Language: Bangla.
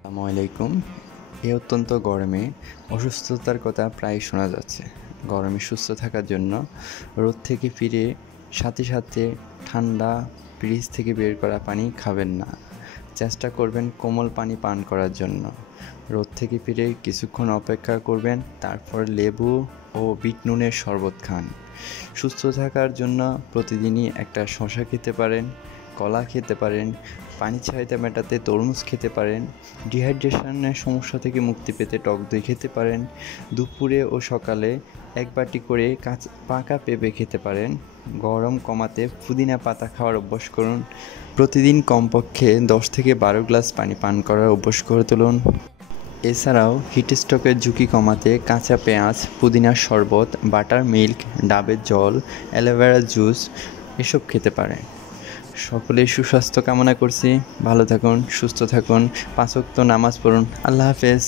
আসসালামু আলাইকুম। এই অত্যন্ত গরমে অসুস্থতার কথা প্রায় শোনা যাচ্ছে। গরমে সুস্থ থাকার জন্য রোদ থেকে ফিরে সাথে সাথে ঠান্ডা ফ্রিজ থেকে বের করা পানি খাবেন না। চেষ্টা করবেন কোমল পানি পান করার জন্য। রোদ থেকে ফিরে কিছুক্ষণ অপেক্ষা করবেন, তারপর লেবু ও বিট নুনের শরবত খান। সুস্থ থাকার জন্য প্রতিদিনই একটা শসা খেতে পারেন, কলা খেতে পারেন, পানির চাহিদা মেটাতে তরমুজ খেতে পারেন, ডিহাইড্রেশনের সমস্যা থেকে মুক্তি পেতে টক দই খেতে পারেন, দুপুরে ও সকালে এক বাটি করে পাকা পেঁপে খেতে পারেন। গরম কমাতে পুদিনা পাতা খাওয়ার অভ্যাস করুন। প্রতিদিন কমপক্ষে 10 থেকে 12 গ্লাস পানি পান করার অভ্যাস করে তুলুন। এছাড়াও হিটস্ট্রোকের ঝুঁকি কমাতে কাঁচা পেঁয়াজ, পুদিনার শরবত, বাটার মিল্ক, ডাবের জল, অ্যালোভেরা জুস এসব খেতে পারেন। সকলের সুস্বাস্থ্য কামনা করছি। ভালো থাকুন, সুস্থ থাকুন, 5 ওয়াক্ত নামাজ পড়ুন। আল্লাহ হাফেজ।